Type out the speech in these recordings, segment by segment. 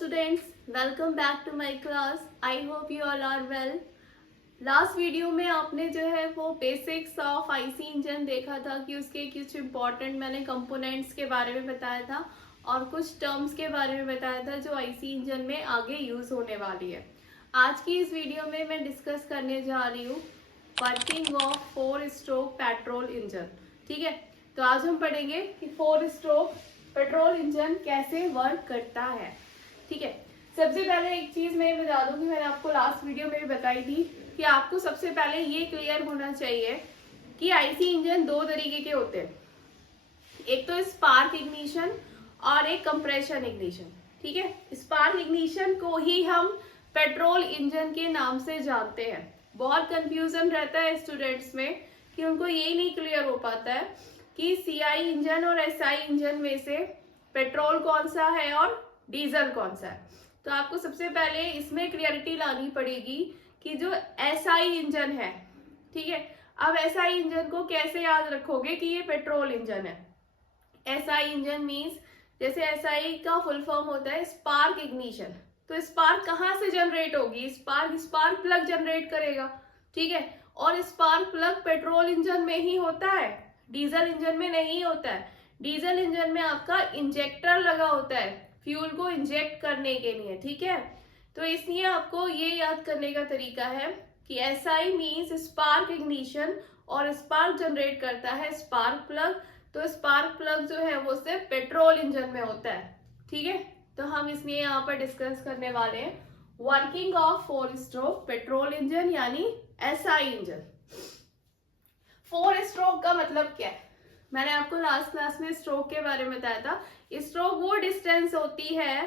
students, welcome back to my class. I hope you all are well. Last video में आपने जो है वो बेसिक्स ऑफ आईसी इंजन देखा था कि उसके कुछ इम्पॉर्टेंट मैंने कंपोनेंट्स के बारे में बताया था और कुछ टर्म्स के बारे में बताया था जो आईसी इंजन में आगे यूज होने वाली है। आज की इस वीडियो में मैं डिस्कस करने जा रही हूँ working of 4 stroke petrol engine. ठीक है, तो आज हम पढ़ेंगे कि 4 स्ट्रोक पेट्रोल इंजन कैसे वर्क करता है। ठीक है, सबसे पहले एक चीज मैं बता दूं कि मैंने आपको लास्ट वीडियो में भी बताई थी कि आपको सबसे पहले ये क्लियर होना चाहिए कि आईसी इंजन दो तरीके के होते हैं, एक तो स्पार्क इग्निशन और एक कंप्रेशन इग्निशन। ठीक है, स्पार्क इग्निशन को ही हम पेट्रोल इंजन के नाम से जानते हैं। बहुत कंफ्यूजन रहता है स्टूडेंट्स में कि उनको ये नहीं क्लियर हो पाता है कि सीआई इंजन और एसआई इंजन में से पेट्रोल कौन सा है और डीजल कौन सा है। तो आपको सबसे पहले इसमें क्लियरिटी लानी पड़ेगी कि जो एसआई इंजन है, ठीक है, अब एसआई इंजन को कैसे याद रखोगे कि ये पेट्रोल इंजन है। एसआई इंजन मींस जैसे एसआई का फुल फॉर्म होता है स्पार्क इग्निशन, तो स्पार्क कहाँ से जनरेट होगी? स्पार्क प्लग जनरेट करेगा। ठीक है, और स्पार्क प्लग पेट्रोल इंजन में ही होता है, डीजल इंजन में नहीं होता है। डीजल इंजन में आपका इंजेक्टर लगा होता है फ्यूल को इंजेक्ट करने के लिए। ठीक है, तो इसलिए आपको ये याद करने का तरीका है कि एसआई मीन्स स्पार्क इग्निशन और स्पार्क जनरेट करता है स्पार्क प्लग। तो स्पार्क प्लग जो है वो सिर्फ पेट्रोल इंजन में होता है। ठीक है, तो हम इसलिए यहाँ पर डिस्कस करने वाले हैं working of 4 stroke petrol engine यानी एसआई इंजन। 4 स्ट्रोक का मतलब क्या है? मैंने आपको लास्ट क्लास में स्ट्रोक के बारे में बताया था। स्ट्रोक वो डिस्टेंस होती है,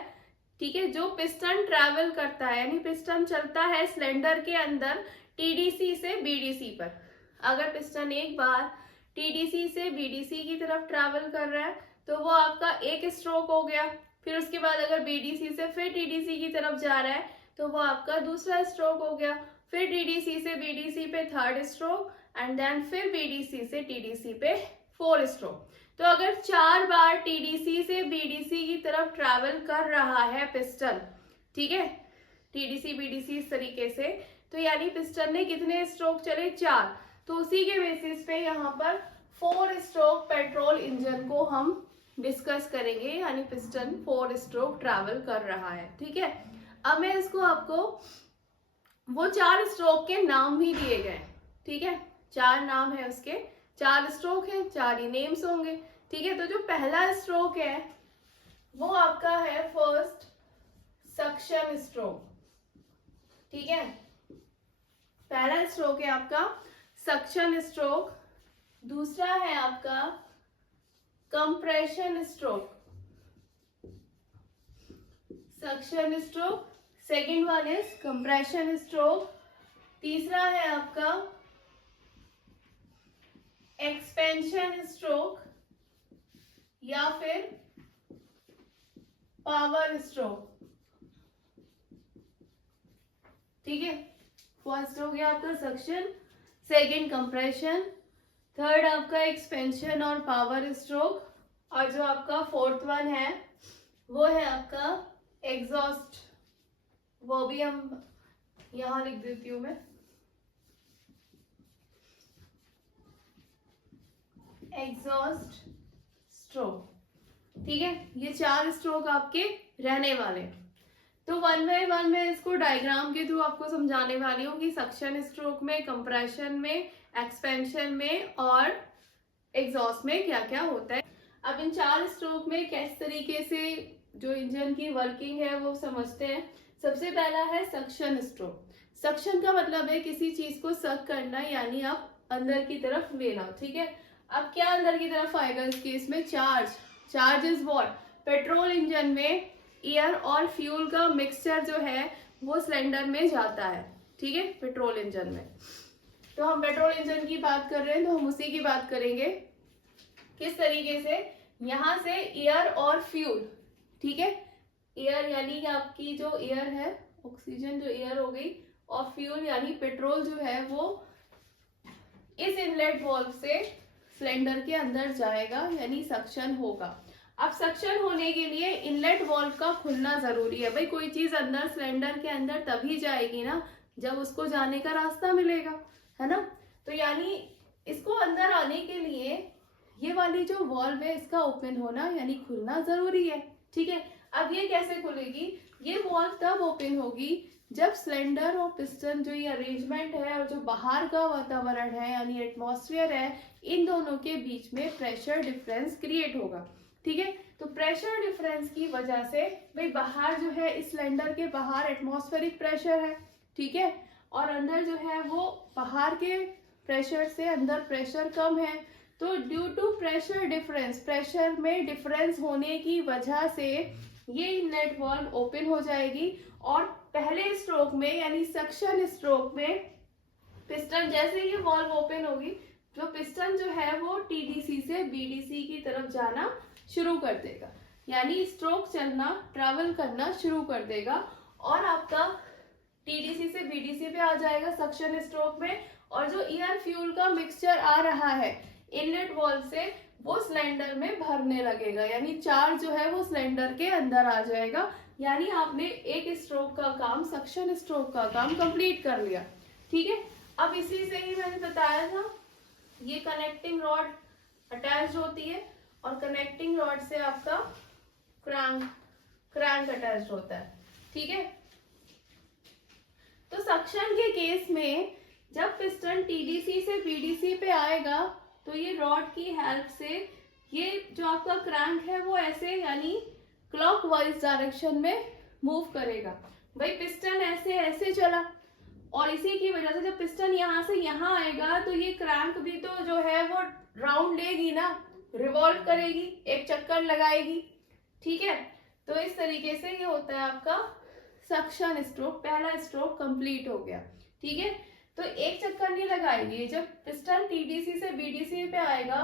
ठीक है, जो पिस्टन ट्रैवल करता है, यानी पिस्टन चलता है सिलेंडर के अंदर टीडीसी से बीडीसी पर। अगर पिस्टन एक बार टीडीसी से बीडीसी की तरफ ट्रैवल कर रहा है तो वो आपका एक स्ट्रोक हो गया। फिर उसके बाद अगर बीडीसी से फिर टीडीसी की तरफ जा रहा है तो वो आपका दूसरा स्ट्रोक हो गया। फिर टीडीसी से बीडीसी पे थर्ड स्ट्रोक एंड देन फिर बीडीसी से टीडीसी पे 4 स्ट्रोक। तो अगर 4 बार टीडीसी से बीडीसी की तरफ ट्रैवल कर रहा है पिस्टन, ठीक है, टीडीसी बीडीसी इस तरीके से, तो यानी पिस्टन ने कितने स्ट्रोक चले? 4। तो उसी के बेसिस पे यहाँ पर 4 स्ट्रोक पेट्रोल इंजन को हम डिस्कस करेंगे, यानी पिस्टन 4 स्ट्रोक ट्रैवल कर रहा है। ठीक है, अब मैं इसको आपको वो 4 स्ट्रोक के नाम भी दिए गए। ठीक है, 4 नाम है उसके, 4 स्ट्रोक है, 4 ही नेम्स होंगे। ठीक है, तो जो पहला स्ट्रोक है वो आपका है फर्स्ट सक्शन स्ट्रोक। ठीक है, पहला स्ट्रोक है आपका सक्शन स्ट्रोक। दूसरा है आपका compression stroke, suction stroke. Second one is compression stroke. तीसरा है आपका एक्सपेंशन स्ट्रोक या फिर पावर स्ट्रोक। ठीक है, फर्स्ट हो गया आपका सक्शन, सेकंड कंप्रेशन, थर्ड आपका एक्सपेंशन और पावर स्ट्रोक, और जो आपका फोर्थ वन है वो है आपका एग्जॉस्ट। वो भी हम यहां लिख देती हूं मैं, एग्जॉस्ट स्ट्रोक। ठीक है, ये 4 स्ट्रोक आपके रहने वाले। तो वन बाय वन मैं इसको डायग्राम के थ्रू आपको समझाने वाली हूँ कि सक्शन स्ट्रोक में, कंप्रेशन में, एक्सपेंशन में और एग्जॉस्ट में क्या क्या होता है। अब इन 4 स्ट्रोक में किस तरीके से जो इंजन की वर्किंग है वो समझते हैं। सबसे पहला है सक्शन स्ट्रोक। सक्शन का मतलब है किसी चीज को सक करना, यानी आप अंदर की तरफ लेना। ठीक है, अब क्या अंदर की तरफ आएगा इस केस में? Charge is what? Petrol engine में एयर और फ्यूल का मिक्सचर जो है वो सिलेंडर में जाता है। ठीक है, पेट्रोल इंजन में। तो हम पेट्रोल इंजन की बात कर रहे हैं तो हम उसी की बात करेंगे किस तरीके से। यहां से एयर और फ्यूल, ठीक है, एयर यानी कि आपकी जो एयर है, ऑक्सीजन जो एयर हो गई, और फ्यूल यानी पेट्रोल जो है वो इस इनलेट वाल्व से सिलेंडर के अंदर जाएगा, यानी सक्शन होगा। अब सक्शन होने के लिए इनलेट वाल्व का खुलना जरूरी है। भाई कोई चीज अंदर सिलेंडर के अंदर तभी जाएगी ना जब उसको जाने का रास्ता मिलेगा, है ना। तो यानी इसको अंदर आने के लिए ये वाली जो वाल्व है इसका ओपन होना यानी खुलना जरूरी है, ठीक है। अब ये कैसे खुलेगी, ये वाल्व तब ओपन होगी जब सिलेंडर और पिस्टन जो ये अरेंजमेंट है और जो बाहर का वातावरण है यानी एटमॉस्फेयर है, इन दोनों के बीच में प्रेशर डिफरेंस क्रिएट होगा, ठीक है। तो प्रेशर डिफरेंस की वजह से भाई बाहर जो है इस सिलेंडर के बाहर एटमॉस्फेरिक प्रेशर है, ठीक है, और अंदर जो है वो बाहर के प्रेशर से अंदर प्रेशर कम है। तो due to pressure difference, pressure में डिफरेंस होने की वजह से ये इनलेट वाल्व ओपन हो जाएगी और पहले स्ट्रोक में यानी सक्शन स्ट्रोक में पिस्टन जैसे ही वाल्व ओपन होगी जो पिस्टन जो है वो टीडीसी से बीडीसी की तरफ जाना शुरू कर देगा, यानी स्ट्रोक चलना ट्रैवल करना शुरू कर देगा और आपका टीडीसी से बीडीसी पे आ जाएगा सक्शन स्ट्रोक में। और जो एयर फ्यूल का मिक्सचर आ रहा है इनलेट वाल्व से वो सिलेंडर में भरने लगेगा, यानी चार्ज जो है वो सिलेंडर के अंदर आ जाएगा, यानी आपने एक स्ट्रोक का काम, सक्शन स्ट्रोक का काम कंप्लीट कर लिया, ठीक है। अब इसी से ही मैंने बताया था ये कनेक्टिंग रॉड अटैच होती है और कनेक्टिंग रॉड से आपका क्रैंक अटैच होता है, ठीक है। तो सक्शन के केस में जब पिस्टन टीडीसी से बीडीसी पे आएगा तो ये रॉड की हेल्प से ये जो आपका क्रैंक है वो ऐसे यानी क्लॉकवाइज डायरेक्शन में मूव करेगा। भाई पिस्टन ऐसे ऐसे चला और इसी की वजह से जब पिस्टन यहाँ से यहाँ आएगा तो ये क्रैंक भी तो जो है वो राउंड लेगी ना, रिवॉल्व करेगी, एक चक्कर लगाएगी, ठीक है। तो इस तरीके से ये होता है आपका सक्शन स्ट्रोक, पहला स्ट्रोक कंप्लीट हो गया, ठीक है। तो एक चक्कर नहीं लगाएगी, जब पिस्टन टीडीसी से बीडीसी पे आएगा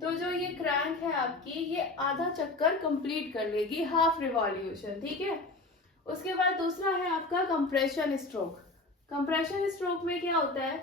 तो जो ये क्रैंक है आपकी ये आधा चक्कर कंप्लीट कर लेगी, हाफ रिवॉल्यूशन, ठीक है। उसके बाद दूसरा है आपका कंप्रेशन स्ट्रोक। कंप्रेशन स्ट्रोक में क्या होता है,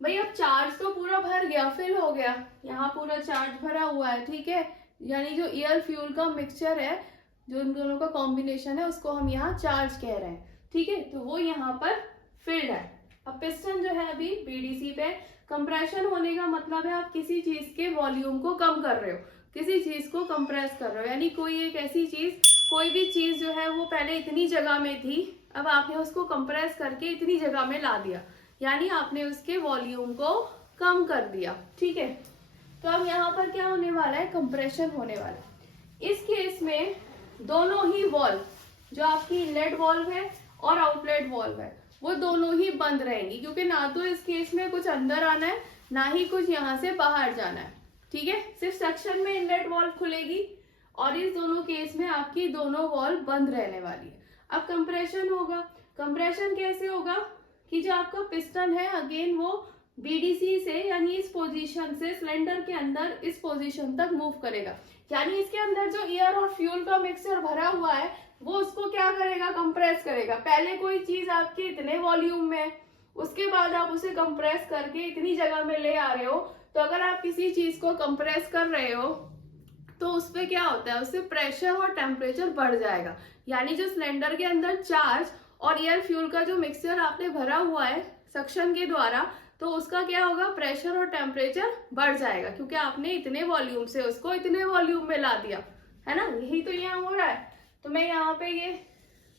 भाई अब चार्ज तो पूरा भर गया, फिल हो गया, यहाँ पूरा चार्ज भरा हुआ है, ठीक है, यानी जो एयर फ्यूल का मिक्सचर है जो इन दोनों का कॉम्बिनेशन है उसको हम यहाँ चार्ज कह रहे हैं, ठीक है। तो वो यहाँ पर फिल्ड है। अब पिस्टन जो है अभी बीडीसी पे, कंप्रेशन होने का मतलब है आप किसी चीज के वॉल्यूम को कम कर रहे हो, किसी चीज को कंप्रेस कर रहे हो, यानी कोई एक ऐसी चीज, कोई भी चीज जो है वो पहले इतनी जगह में थी, अब आपने उसको कंप्रेस करके इतनी जगह में ला दिया, यानी आपने उसके वॉल्यूम को कम कर दिया, ठीक है। तो अब यहाँ पर क्या होने वाला है, कंप्रेशन होने वाला है। इस केस में दोनों ही वॉल्व, जो आपकी इनलेट वॉल्व है और आउटलेट वॉल्व है, वो दोनों ही बंद रहेंगी, क्योंकि ना तो इस केस में कुछ अंदर आना है ना ही कुछ यहाँ से बाहर जाना है, ठीक है। सिर्फ सेक्शन में इनलेट वॉल्व खुलेगी और इस दोनों केस में आपकी दोनों वॉल्व बंद रहने वाली है। अब कंप्रेशन होगा, कंप्रेशन कैसे होगा कि जो आपका पिस्टन है अगेन वो बीडीसी से यानी इस पोजीशन से सिलेंडर के अंदर इस पोजीशन तक मूव करेगा, यानी इसके अंदर जो एयर और फ्यूल का मिक्सचर भरा हुआ है वो उसको क्या करेगा, कंप्रेस करेगा। पहले कोई चीज आपके इतने वॉल्यूम में, उसके बाद आप उसे कंप्रेस करके इतनी जगह में ले आ रहे हो, तो अगर आप किसी चीज को कंप्रेस कर रहे हो तो उस पर क्या होता है, उससे प्रेशर और टेम्परेचर बढ़ जाएगा, यानी जो सिलेंडर के अंदर चार्ज और एयर फ्यूल का जो मिक्सचर आपने भरा हुआ है सक्शन के द्वारा, तो उसका क्या होगा, प्रेशर और टेम्परेचर बढ़ जाएगा, क्योंकि आपने इतने वॉल्यूम से उसको इतने वॉल्यूम में ला दिया, है ना। यही तो यहाँ हो रहा है। तो मैं यहाँ पे ये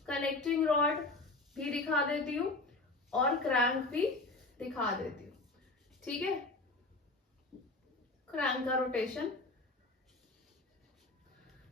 कनेक्टिंग रॉड भी दिखा देती हूँ और क्रैंक भी दिखा देती हूँ, ठीक है। क्रैंक का रोटेशन,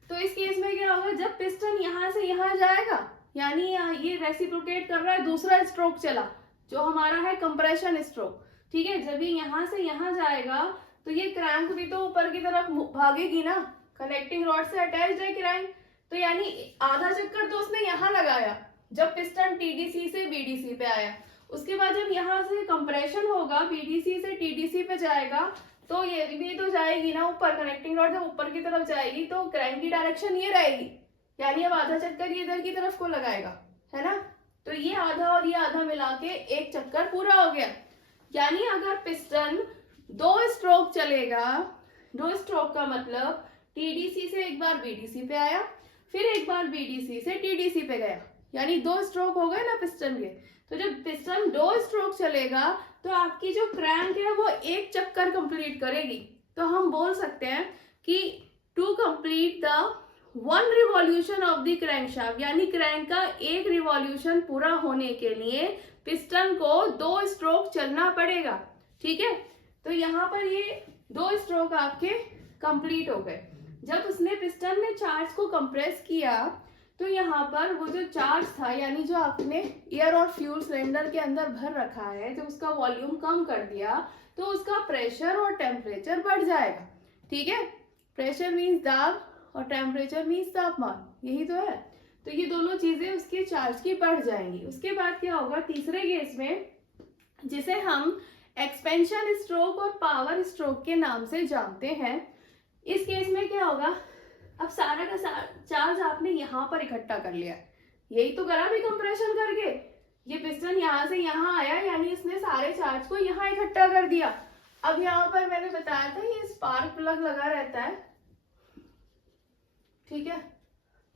तो इस केस में क्या होगा, जब पिस्टन यहाँ से यहाँ जाएगा यानी ये रेसिप्रोकेट कर रहा है, दूसरा स्ट्रोक चला जो हमारा है कंप्रेशन स्ट्रोक, ठीक है। जब ये यहाँ से यहाँ जाएगा तो ये क्रैंक भी तो ऊपर की तरफ भागेगी ना, कनेक्टिंग रॉड से अटैच्ड है क्रैंक, तो यानी आधा चक्कर तो उसने यहाँ लगाया जब पिस्टन टीडीसी से बीडीसी पे आया। उसके बाद जब यहाँ से कंप्रेशन होगा, बीडीसी से टीडीसी पे जाएगा, तो ये भी तो जाएगी ना ऊपर, कनेक्टिंग रॉड जब ऊपर की तरफ जाएगी तो क्रैंक की डायरेक्शन ये रहेगी, यानी अब आधा चक्कर ये इधर की तरफ को लगाएगा, है ना। तो ये आधा और ये आधा मिला के एक चक्कर पूरा हो गया, यानी अगर पिस्टन 2 स्ट्रोक चलेगा, 2 स्ट्रोक का मतलब टीडीसी से एक बार बीडीसी पे आया, फिर एक बार बीडीसी से टीडीसी पे गया, यानी 2 स्ट्रोक हो गए ना पिस्टन के। तो जब पिस्टन 2 स्ट्रोक चलेगा तो आपकी जो क्रैंक है वो एक चक्कर कंप्लीट करेगी। तो हम बोल सकते हैं कि to complete the 1 revolution of the crankshaft, यानी क्रैंक का एक रिवॉल्यूशन पूरा होने के लिए पिस्टन को 2 स्ट्रोक चलना पड़ेगा। ठीक है, तो यहाँ पर ये 2 स्ट्रोक आपके कंप्लीट हो गए। जब उसने पिस्टन में चार्ज को कंप्रेस किया तो यहाँ पर वो जो चार्ज था, यानी जो आपने एयर और फ्यूल सिलेंडर के अंदर भर रखा है, जब उसका वॉल्यूम कम कर दिया तो उसका प्रेशर और टेम्परेचर बढ़ जाएगा। ठीक है, प्रेशर मीन्स दाब और टेम्परेचर मीन्स तापमान, यही तो है। तो ये दोनों चीजें उसके चार्ज की बढ़ जाएंगी। उसके बाद क्या होगा तीसरे केस में, जिसे हम एक्सपेंशन स्ट्रोक और पावर स्ट्रोक के नाम से जानते हैं। इस केस में क्या होगा, अब सारा का चार्ज आपने यहाँ पर इकट्ठा कर लिया, यही तो करा भी कंप्रेशन करके। ये पिस्टन यहाँ से यहाँ आया, यानी इसने सारे चार्ज को यहाँ इकट्ठा कर दिया। अब यहाँ पर मैंने बताया था ये स्पार्क प्लग लगा रहता है। ठीक है,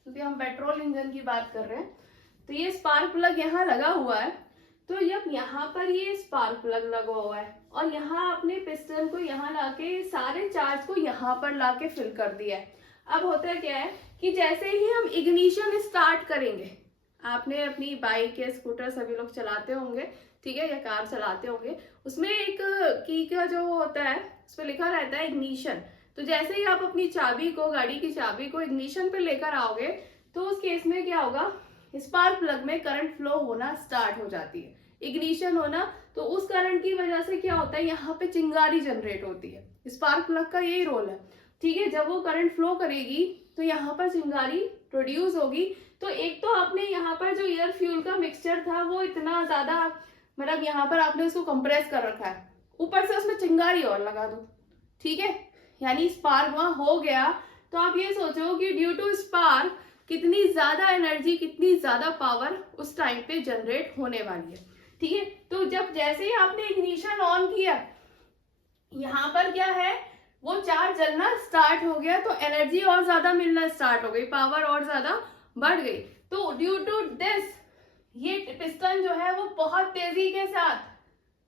क्योंकि हम पेट्रोल इंजन की बात कर रहे हैं, तो ये स्पार्क प्लग यहाँ लगा हुआ है। तो जब यहाँ पर ये स्पार्क प्लग लगा हुआ है और यहाँ आपने पिस्टन को यहाँ लाके सारे चार्ज को यहाँ पर लाके फिल कर दिया है। अब होता क्या है कि जैसे ही हम इग्निशन स्टार्ट करेंगे, आपने अपनी बाइक या स्कूटर सभी लोग चलाते होंगे, ठीक है, या कार चलाते होंगे, उसमें एक की का जो होता है उस पर लिखा रहता है इग्निशन। तो जैसे ही आप अपनी चाबी को, गाड़ी की चाबी को इग्निशन पे लेकर आओगे तो उस केस में क्या होगा, स्पार्क प्लग में करंट फ्लो होना स्टार्ट हो जाती है, इग्निशन होना। तो उस करंट की वजह से क्या होता है, यहाँ पे चिंगारी जनरेट होती है। स्पार्क प्लग का यही रोल है। ठीक है, जब वो करंट फ्लो करेगी तो यहाँ पर चिंगारी प्रोड्यूस होगी। तो एक तो आपने यहाँ पर जो एयर फ्यूल का मिक्सचर था वो इतना ज्यादा, मतलब यहाँ पर आपने उसको कंप्रेस कर रखा है, ऊपर से उसमें चिंगारी और लगा दो। ठीक है, यानी स्पार्क वहां हो गया। तो आप ये सोचो कि ड्यू टू स्पार्क कितनी ज्यादा एनर्जी, कितनी ज्यादा पावर उस टाइम पे जनरेट होने वाली है। ठीक है, तो जब जैसे ही आपने इग्निशन ऑन किया, यहाँ पर क्या है, वो चार्ज जलना स्टार्ट हो गया, तो एनर्जी और ज्यादा मिलना स्टार्ट हो गई, पावर और ज्यादा बढ़ गई। तो ड्यू टू दिस ये पिस्टन जो है वो बहुत तेजी के साथ,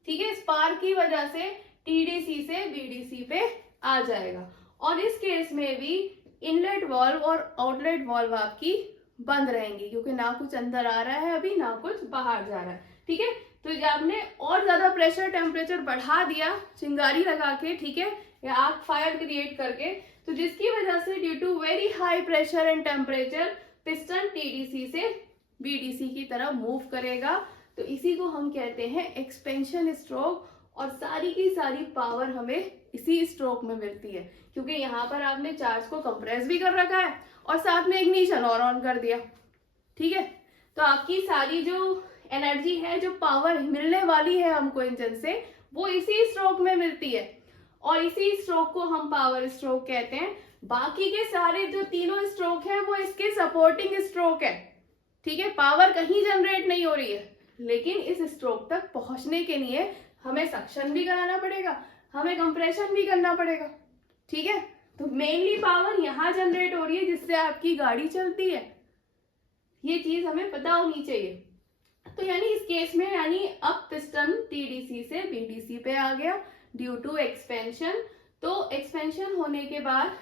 ठीक है, स्पार्क की वजह से टीडीसी से बीडीसी पे आ जाएगा। और इस केस में भी इनलेट वाल्व और आउटलेट वाल्व आपकी बंद रहेंगी, क्योंकि ना कुछ अंदर आ रहा है अभी, ना कुछ बाहर जा रहा है। ठीक है, तो जब आपने और ज्यादा प्रेशर टेम्परेचर बढ़ा दिया चिंगारी लगा के, ठीक है, या आग फायर क्रिएट करके, तो जिसकी वजह से due to very high pressure and temperature piston TDC से बीडीसी की तरफ मूव करेगा। तो इसी को हम कहते हैं एक्सपेंशन स्ट्रोक। और सारी की सारी पावर हमें इसी स्ट्रोक में मिलती है, क्योंकि यहाँ पर आपने चार्ज को कंप्रेस भी कर रखा है और साथ में इग्निशन और ऑन कर दिया। ठीक है, तो आपकी सारी जो एनर्जी है, जो पावर मिलने वाली है हमको इंजन से, वो इसी स्ट्रोक में मिलती है और इसी स्ट्रोक को हम पावर स्ट्रोक कहते हैं। बाकी के सारे जो तीनों स्ट्रोक है वो इसके सपोर्टिंग स्ट्रोक है। ठीक है, पावर कहीं जनरेट नहीं हो रही है, लेकिन इस स्ट्रोक तक पहुंचने के लिए हमें सक्शन भी कराना पड़ेगा, हमें कंप्रेशन भी करना पड़ेगा। ठीक है, तो मेनली पावर यहाँ जनरेट हो रही है जिससे आपकी गाड़ी चलती है, ये चीज हमें पता होनी चाहिए। तो यानी इस केस में, यानी अब पिस्टन टीडीसी से बीडीसी पे आ गया ड्यू टू एक्सपेंशन। तो एक्सपेंशन होने के बाद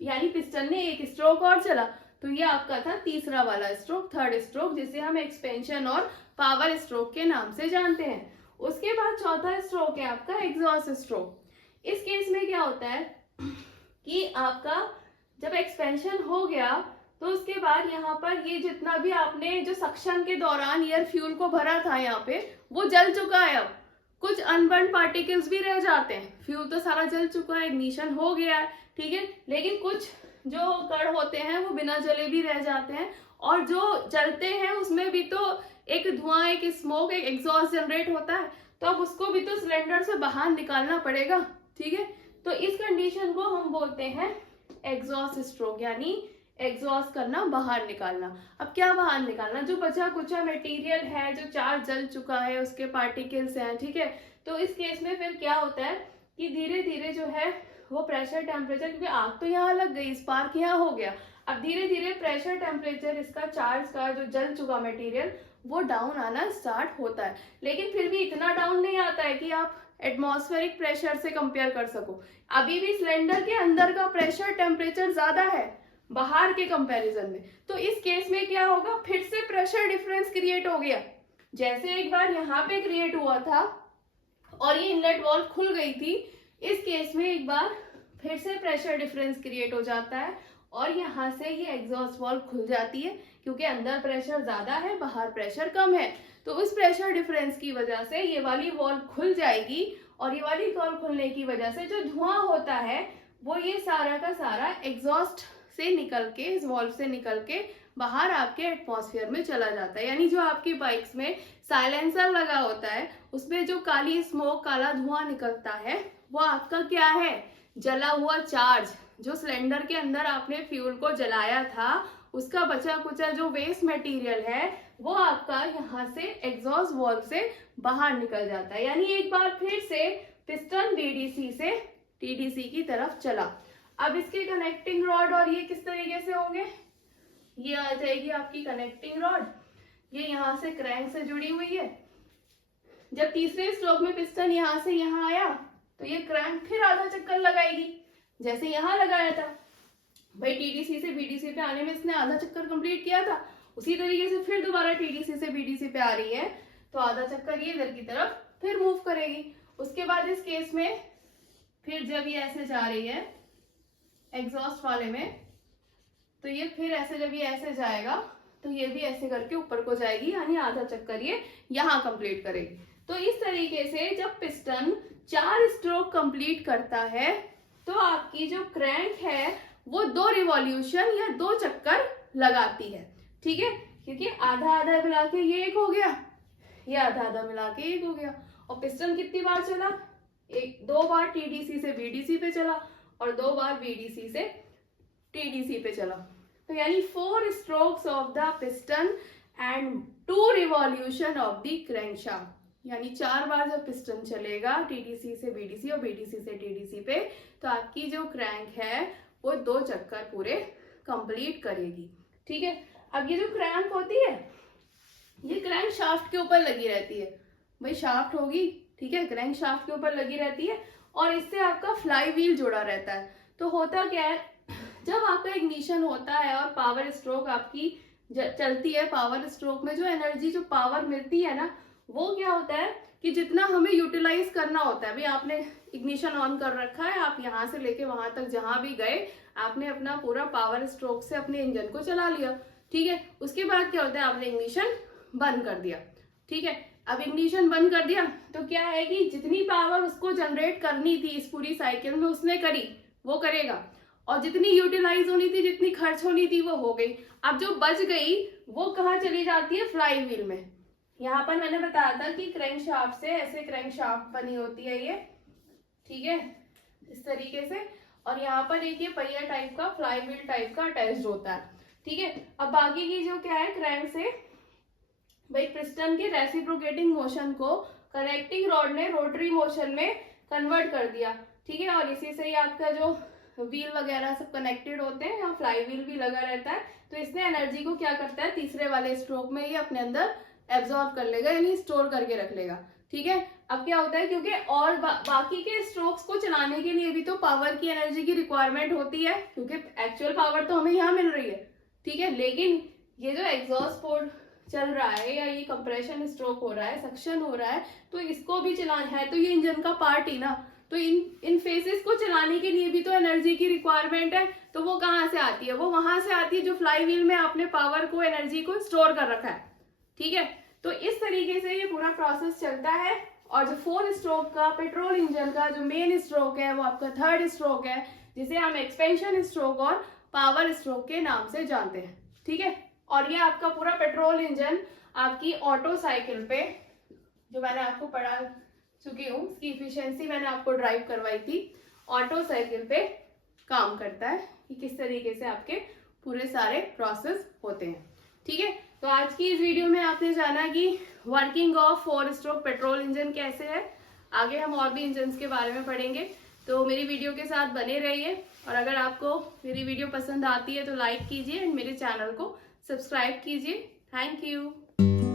यानी पिस्टन ने एक स्ट्रोक और चला, तो ये आपका था तीसरा वाला स्ट्रोक, थर्ड स्ट्रोक, जिसे हम एक्सपेंशन और पावर स्ट्रोक के नाम से जानते हैं। उसके बाद चौथा स्ट्रोक है आपका एग्जॉस्ट स्ट्रोक। इस केस में क्या होता है कि आपका जब एक्सपेंशन हो गया तो उसके बाद यहाँ पर ये जितना भी आपने जो सक्शन के दौरान एयर फ्यूल को भरा था यहाँ पे, वो जल चुका है। अब कुछ अनबर्न पार्टिकल्स भी रह जाते हैं, फ्यूल तो सारा जल चुका है, इग्निशन हो गया है, ठीक है, लेकिन कुछ जो कण होते हैं वो बिना जले भी रह जाते हैं, और जो जलते हैं उसमें भी तो एक धुआं, एक स्मोक, एक एग्जॉस्ट जनरेट होता है, तो अब उसको भी तो सिलेंडर से बाहर निकालना पड़ेगा। ठीक है, तो इस कंडीशन को हम बोलते हैं एग्जॉस्ट स्ट्रोक, यानी एग्जॉस्ट करना, बाहर निकालना। अब क्या बाहर निकालना, जो बचा कुचा मटेरियल है, जो चार्ज जल चुका है, उसके पार्टिकल्स हैं, ठीक है, तो इस केस में फिर क्या होता है कि धीरे धीरे जो है वो प्रेशर टेम्परेचर, क्योंकि आग तो यहाँ लग गई, स्पार्क यहाँ हो गया, अब धीरे धीरे प्रेशर टेम्परेचर इसका चार्ज का जो जल चुका मटेरियल वो डाउन आना स्टार्ट होता है। लेकिन फिर भी इतना डाउन नहीं आता है कि आप एटमॉस्फेरिक प्रेशर से कंपेयर कर सको। अभी भी सिलेंडर के अंदर का प्रेशर टेम्परेचर ज्यादा है बाहर के कंपैरिजन में। तो इस केस में क्या होगा, फिर से प्रेशर डिफरेंस क्रिएट हो गया। जैसे एक बार यहाँ पे क्रिएट हुआ था और ये इनलेट वॉल्व खुल गई थी, इस केस में एक बार फिर से प्रेशर डिफरेंस क्रिएट हो जाता है और यहाँ से ये एग्जॉस्ट वॉल्व खुल जाती है, क्योंकि अंदर प्रेशर ज्यादा है बाहर प्रेशर कम है। तो उस प्रेशर डिफरेंस की वजह से ये वाली वॉल्व खुल जाएगी और ये वाली वॉल्व खुलने की वजह से जो धुआं होता है वो ये सारा का सारा एग्जॉस्ट से निकल के, इस वॉल्व से निकल के बाहर आपके एटमॉस्फेयर में चला जाता है। यानी जो आपकी बाइक्स में साइलेंसर लगा होता है उसमें जो काली स्मोक, काला धुआं निकलता है वो आपका क्या है, जला हुआ चार्ज। जो सिलेंडर के अंदर आपने फ्यूल को जलाया था उसका बचा कुचा जो वेस्ट मटेरियल है वो आपका यहाँ से एग्जॉस्ट वॉल्व से बाहर निकल जाता है। यानी एक बार फिर से पिस्टन बीडीसी से टीडीसी की तरफ चला। अब इसके कनेक्टिंग रॉड और ये किस तरीके से होंगे, ये आ जाएगी आपकी कनेक्टिंग रॉड, ये यहाँ से क्रैंक से जुड़ी हुई है। जब तीसरे स्ट्रोक में पिस्टन यहाँ से यहाँ आया तो ये क्रैंक फिर आधा चक्कर लगाएगी, जैसे यहाँ लगाया था भाई टीडीसी से बीडीसी पे आने में इसने आधा चक्कर कंप्लीट किया था, उसी तरीके से फिर दोबारा टीडीसी से बीडीसी पे आ रही है तो आधा चक्कर ये इधर की तरफ फिर मूव करेगी। उसके बाद इस केस में फिर जब ये ऐसे जा रही है एग्जॉस्ट वाले में तो ये फिर ऐसे, जब ये ऐसे जाएगा तो ये भी ऐसे करके ऊपर को जाएगी, यानी आधा चक्कर ये यहाँ कंप्लीट करेगी। तो इस तरीके से जब पिस्टन 4 स्ट्रोक कंप्लीट करता है तो आपकी जो क्रैंक है वो 2 रिवॉल्यूशन या 2 चक्कर लगाती है, ठीक है, क्योंकि आधा आधा मिला के ये एक हो गया, ये आधा आधा मिला के एक हो गया। और पिस्टन कितनी बार चला, 2 बार टीडीसी से बीडीसी पे चला और 2 बार बीडीसी से टीडीसी पे चला। तो यानी 4 strokes of the piston and 2 revolution of the crankshaft, यानी 4 बार जब पिस्टन चलेगा टीडीसी से बीडीसी और बीडीसी से टीडीसी पे तो आपकी जो क्रैंक है वो 2 चक्कर पूरे कंप्लीट करेगी, ठीक है। अब ये जो क्रैंक होती है ये क्रैंक शाफ्ट के ऊपर लगी रहती है, भाई शाफ्ट होगी, ठीक है, क्रैंक शाफ्ट के ऊपर लगी रहती है और इससे आपका फ्लाई व्हील जुड़ा रहता है। तो होता क्या है, जब आपका इग्निशन होता है और पावर स्ट्रोक आपकी चलती है, पावर स्ट्रोक में जो एनर्जी, जो पावर मिलती है ना, वो क्या होता है कि जितना हमें यूटिलाइज करना होता है, भाई आपने इग्निशन ऑन कर रखा है, आप यहाँ से लेके वहां तक जहां भी गए आपने अपना पूरा पावर स्ट्रोक से अपने इंजन को चला लिया, ठीक है। उसके बाद क्या होता है, आपने इग्निशन बंद कर दिया, ठीक है। अब इग्निशन बंद कर दिया तो क्या है कि जितनी पावर उसको जनरेट करनी थी इस पूरी साइकिल में उसने करी, वो करेगा, और जितनी यूटिलाइज होनी थी, जितनी खर्च होनी थी वो हो गई। अब जो बच गई वो कहाँ चली जाती है, फ्लाई व्हील में। यहाँ पर मैंने बताया था कि क्रैंक शाफ्ट से ऐसे क्रैंक शाफ्ट बनी होती है ये, ठीक है, इस तरीके से, और यहाँ पर एक ये पहिया टाइप का, फ्लाई व्हील टाइप का अटैच्ड होता है, ठीक है। अब बाकी की जो क्या है, क्रैंक से भाई पिस्टन के रेसिप्रोकेटिंग मोशन को कनेक्टिंग रॉड ने रोटरी मोशन में कन्वर्ट कर दिया, ठीक है, और इसी से ही आपका जो व्हील वगैरह सब कनेक्टेड होते हैं, यहाँ फ्लाई व्हील भी लगा रहता है। तो इसने एनर्जी को क्या करता है, तीसरे वाले स्ट्रोक में ये अपने अंदर एब्जॉर्ब कर लेगा, यानी स्टोर करके रख लेगा, ठीक है। अब क्या होता है, क्योंकि और बाकी के स्ट्रोक्स को चलाने के लिए भी तो पावर की, एनर्जी की रिक्वायरमेंट होती है, क्योंकि एक्चुअल पावर तो हमें यहाँ मिल रही है, ठीक है। लेकिन ये जो एग्जॉस्ट पोर्ट चल रहा है या ये कंप्रेशन स्ट्रोक हो रहा है, सक्शन हो रहा है, तो इसको भी चलाना है, तो ये इंजन का पार्ट ही ना, तो इन फेसेस को चलाने के लिए भी तो एनर्जी की रिक्वायरमेंट है। तो वो कहाँ से आती है, वो वहां से आती है जो फ्लाई व्हील में आपने पावर को, एनर्जी को स्टोर कर रखा है, ठीक है। तो इस तरीके से ये पूरा प्रोसेस चलता है। और जो 4 स्ट्रोक का पेट्रोल इंजन का जो मेन स्ट्रोक है वो आपका 3rd स्ट्रोक है, जिसे हम एक्सपेंशन स्ट्रोक और पावर स्ट्रोक के नाम से जानते हैं, ठीक है। और ये आपका पूरा पेट्रोल इंजन आपकी ऑटो साइकिल पे, जो मैंने आपको पढ़ा चुकी हूँ, इसकी इफिशियंसी मैंने आपको ड्राइव करवाई थी, ऑटो साइकिल पे काम करता है कि किस तरीके से आपके पूरे सारे प्रोसेस होते हैं, ठीक है। तो आज की इस वीडियो में आपने जाना कि working of 4 stroke petrol engine कैसे है। आगे हम और भी इंजन के बारे में पढ़ेंगे। तो मेरी वीडियो के साथ बने रहिए, और अगर आपको मेरी वीडियो पसंद आती है तो लाइक कीजिए एंड मेरे चैनल को सब्सक्राइब कीजिए। Thank you.